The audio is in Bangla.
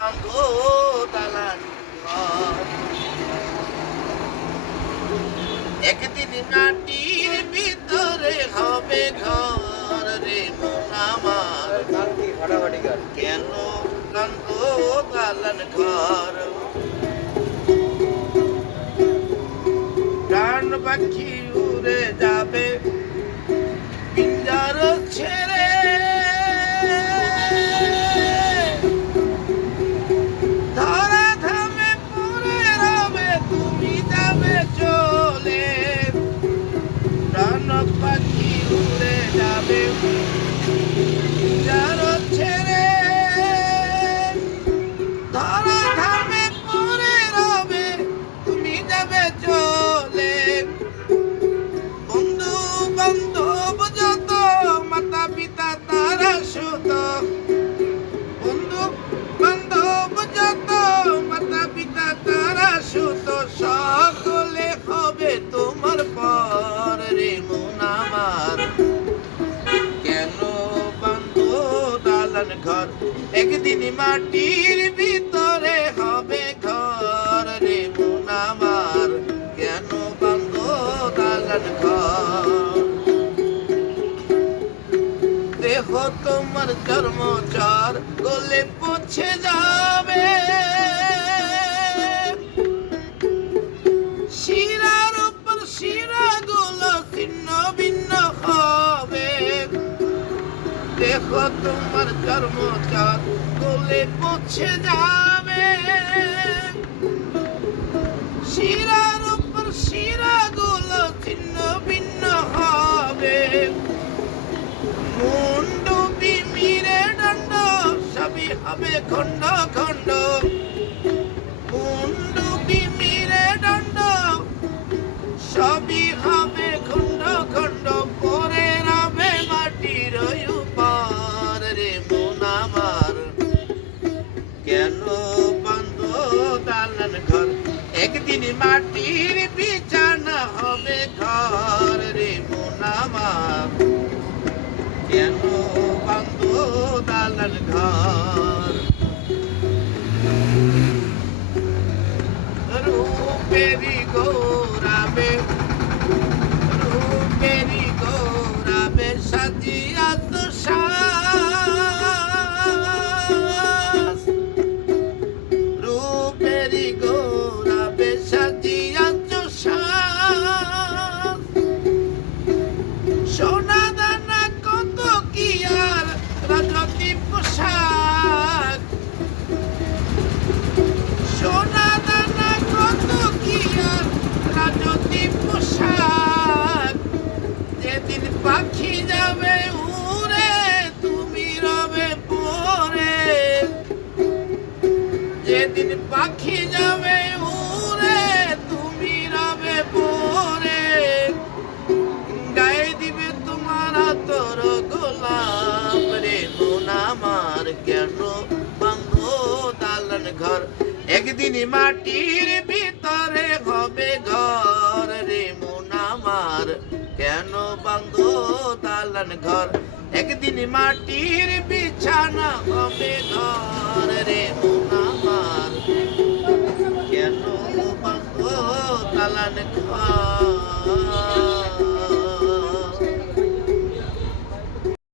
বাঁধো দালান ঘর। একদিন মাটির ভিতরে হবে ঘর রে মন আমার, কেন বাঁধো দালান ঘর। প্রাণ পাখি উড়ে যাবে পিঞ্জার ছেড়ে, ধরা ধামে পড়ে রবে তুমি যাবে চলে। প্রাণ পাখি উড়ে যাবে পিঞ্জার ছেড়ে, ধরা ধামে পড়ে রবে তুমি যাবে চলে। বন্ধু বান্ধব যত মাতা পিতা তারা সুত, বন্ধু বান্ধব যত মাতা পিতা তারা সুত, সকলে হবে তোমার পর রে মন আমার, কেন বাঁধো দালান ঘর। একদিন মাটির ভিতরে হবে ঘর রে মন আমার, কেন বাঁধো দালান ঘর। দেহ তোমার কর্মচার গলে পৌঁছে যাবে, শিরার উপর শিরাগুলো ছিন্ন ভিন্ন হবে। দেহ তোমার কর্মচার গলে পৌঁছে যাবে, শিরার উপর শিরাগুলো ছিন্ন ভিন্ন হবে। মুন্ডু বিমিরে দণ্ড সবই হবে খণ্ড খণ্ড, মুন্ডু বিমিরে দণ্ড সবই হবে খণ্ড খণ্ড, পরে রবে মাটির উপর রে মন আমার, কেন বাঁধো দালান ঘর। একদিন মাটির বিছানা হবে ঘর রে মন আমার, কেন বাঁধো দালান ঘর। রূপেরি গৌরাবে, রূপেরি গৌরাবে সাজিয়া তো সাজ, রূপেরি গৌরাবে সাজিয়া তো সাজ। সোনা দানা কত কি আর রাজতি পোশাক, সোনা দানা কত কি আর রাজতি পোশাক। যেদিন পাখি যাবে উড়ে তুমি রবে পরে, যেদিন পাখি যাবে উড়ে তুমি রবে পরে, গায়ে দিবে তোমার তোর গোলাপ রে মন আমার, কেন বাঁধো দালান ঘর। একদিন মাটির ভিতরে হবে ঘর রে মন আমার, কেন বাঁধো দালান ঘর। একদিন মাটির বিছানা হবে ঘর রে মন আমার, কেন বাঁধো দালান ঘর।